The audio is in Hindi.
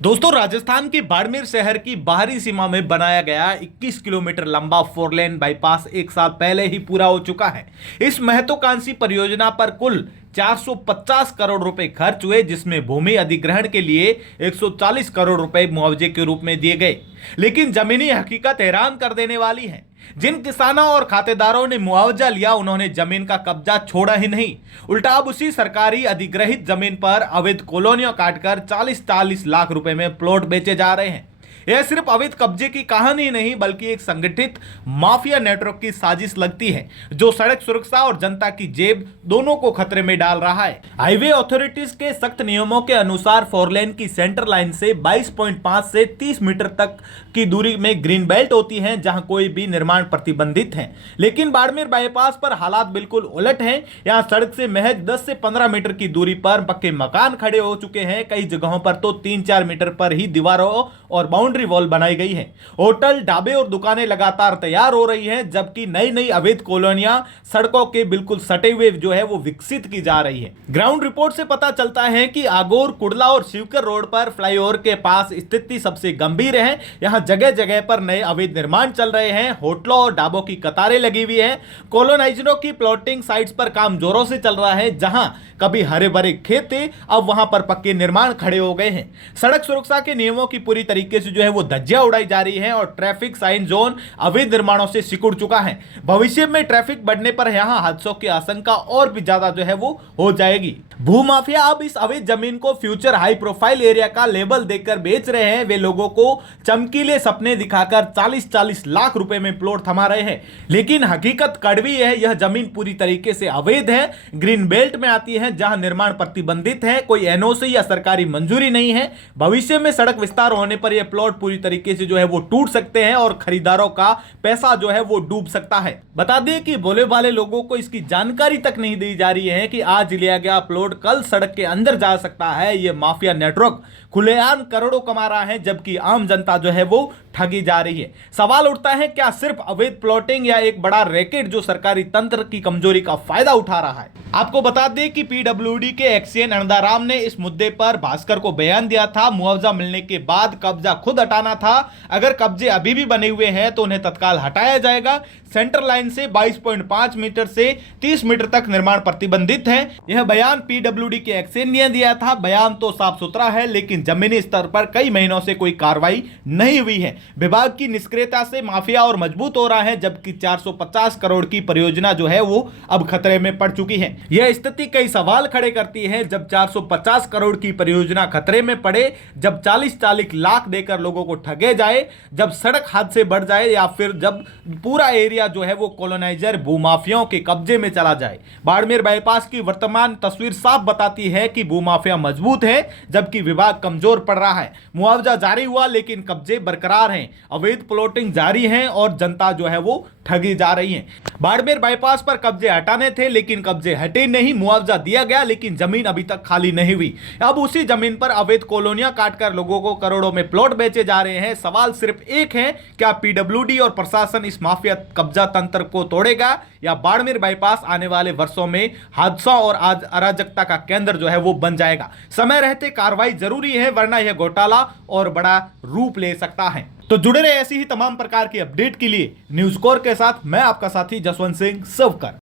दोस्तों, राजस्थान के बाड़मेर शहर की बाहरी सीमा में बनाया गया 21 किलोमीटर लंबा 4 लेन बाईपास 1 साल पहले ही पूरा हो चुका है। इस महत्वाकांक्षी परियोजना पर कुल 450 करोड़ रुपए खर्च हुए, जिसमें भूमि अधिग्रहण के लिए 140 करोड़ रुपए मुआवजे के रूप में दिए गए। लेकिन जमीनी हकीकत हैरान कर देने वाली है। जिन किसानों और खातेदारों ने मुआवजा लिया, उन्होंने जमीन का कब्जा छोड़ा ही नहीं, उल्टा अब उसी सरकारी अधिग्रहित जमीन पर अवैध कॉलोनियां काटकर 40-40 लाख रुपए में प्लॉट बेचे जा रहे हैं। यह सिर्फ अवैध कब्जे की कहानी नहीं, बल्कि एक संगठित माफिया नेटवर्क की साजिश लगती है, जो सड़क सुरक्षा और जनता की जेब दोनों को खतरे में डाल रहा है। हाईवे अथॉरिटीज के सख्त नियमों के अनुसार 4 लेन की सेंटर लाइन से 22.5 से 30 मीटर तक की दूरी में ग्रीन बेल्ट होती है, जहां कोई भी निर्माण प्रतिबंधित है। लेकिन बाड़मेर बाईपास पर हालात बिल्कुल उलट हैं। यहां सड़क से महज 10 से 15 मीटर की दूरी पर पक्के मकान खड़े हो चुके हैं। कई जगहों पर तो 3-4 मीटर पर ही दीवारों और बाउंड्री वॉल बनाई गई है। होटल, ढाबे और दुकानें लगातार तैयार हो रही हैं, जबकि नई नई अवैध कॉलोनियां सड़कों के बिल्कुल सटे हुए जो है वो विकसित की जा रही है। ग्राउंड रिपोर्ट से पता चलता है कि आगोर, कुड़ला और शिवकर रोड पर फ्लाईओवर के पास स्थिति सबसे गंभीर है। यहां जगह जगह पर नए अवैध निर्माण चल रहे हैं। होटलों और ढाबों की कतारें लगी हुई है। कॉलोनाइजरों की प्लॉटिंग साइट्स पर काम जोरों से चल रहा है। जहां कभी हरे भरे खेत थे, अब वहां पर पक्के निर्माण खड़े हो गए हैं। सड़क सुरक्षा के नियमों की पूरी तरीके से जो है वो धज्जियां उड़ाई जा रही है और ट्रैफिक साइन जोन अवैध निर्माणों से सिकुड़ चुका है। भविष्य में ट्रैफिक बढ़ने पर यहां हादसों की आशंका और भी ज्यादा जो है वो हो जाएगी। भूमाफिया अब इस अवैध जमीन को फ्यूचर हाई प्रोफाइल एरिया का लेबल देकर बेच रहे हैं। वे लोगों को चमकीले सपने दिखाकर 40-40 लाख रुपए में प्लॉट थमा रहे हैं। लेकिन हकीकत कड़वी है। यह जमीन पूरी तरीके से अवैध है, ग्रीन बेल्ट में आती है, जहां निर्माण प्रतिबंधित है, कोई एनओसी या सरकारी मंजूरी नहीं है। भविष्य में सड़क विस्तार होने पर यह प्लॉट पूरी तरीके से जो है वो टूट सकते हैं और खरीदारों का पैसा जो है वो डूब सकता है। बता दें कि भोले भाले लोगों को इसकी जानकारी तक नहीं दी जा रही है कि आज लिया गया प्लॉट कल सड़क के अंदर जा सकता है। यह माफिया नेटवर्क खुलेआम करोड़ों कमा रहा है, जबकि आम जनता जो है वो ठगी जा रही है। सवाल उठता है, क्या सिर्फ अवैध प्लॉटिंग या एक बड़ा रैकेट जो सरकारी तंत्र की कमजोरी का फायदा उठा रहा है? आपको बता दें कि पीडब्ल्यूडी के एक्सएन नंदाराम ने इस मुद्दे पर भास्कर को बयान दिया था। मुआवजा मिलने के बाद कब्जा खुद हटाना था। अगर कब्जे अभी भी बने हुए हैं तो उन्हें तत्काल हटाया जाएगा। सेंटर लाइन से 22.5 मीटर से 30 मीटर तक निर्माण प्रतिबंधित है। यह बयान पीडब्ल्यूडी के एक्सएन ने दिया था। बयान तो साफ सुथरा है, लेकिन जमीनी स्तर पर कई महीनों से कोई कार्रवाई नहीं हुई है। विभाग की निष्क्रियता से माफिया और मजबूत हो रहा है, जबकि 450 करोड़ की परियोजना जो है वो अब खतरे में पड़ चुकी है। यह स्थिति कई सवाल खड़े करती है। जब 450 करोड़ की परियोजना खतरे में पड़े, जब 40-40 लाख देकर लोगों को ठगे जाए, जब सड़क हादसे बढ़ जाए, या फिर जब पूरा एरिया जो है वो कॉलोनाइजर भूमाफियाओं के कब्जे में चला जाए। बाड़मेर बाईपास की वर्तमान तस्वीर साफ बताती है कि भूमाफिया मजबूत है, जबकि विभाग कमजोर पड़ रहा है। मुआवजा जारी हुआ, लेकिन कब्जे बरकरार हैं। अवैध प्लॉटिंग जारी है और जनता जो है वो ठगी जा रही है। बाड़मेर बाईपास पर कब्जे हटाने थे, लेकिन कब्जे हटे नहीं। मुआवजा दिया गया, लेकिन जमीन अभी तक खाली नहीं हुई। अब उसी जमीन पर अवैध कॉलोनियां काटकर लोगों को करोड़ों में प्लॉट बेचे जा रहे हैं। सवाल सिर्फ एक है, क्या पीडब्ल्यूडी और प्रशासन इस माफिया कब्जा तंत्र को तोड़ेगा, या बाड़मेर बाईपास आने वाले वर्षों में हादसा और आज अराजकता का केंद्र जो है वो बन जाएगा? समय रहते कार्रवाई जरूरी है, वरना यह घोटाला और बड़ा रूप ले सकता है। तो जुड़े रहे ऐसी ही तमाम प्रकार की अपडेट के लिए न्यूज़ कोर के साथ। मैं आपका साथी जसवंत सिंह सवकर।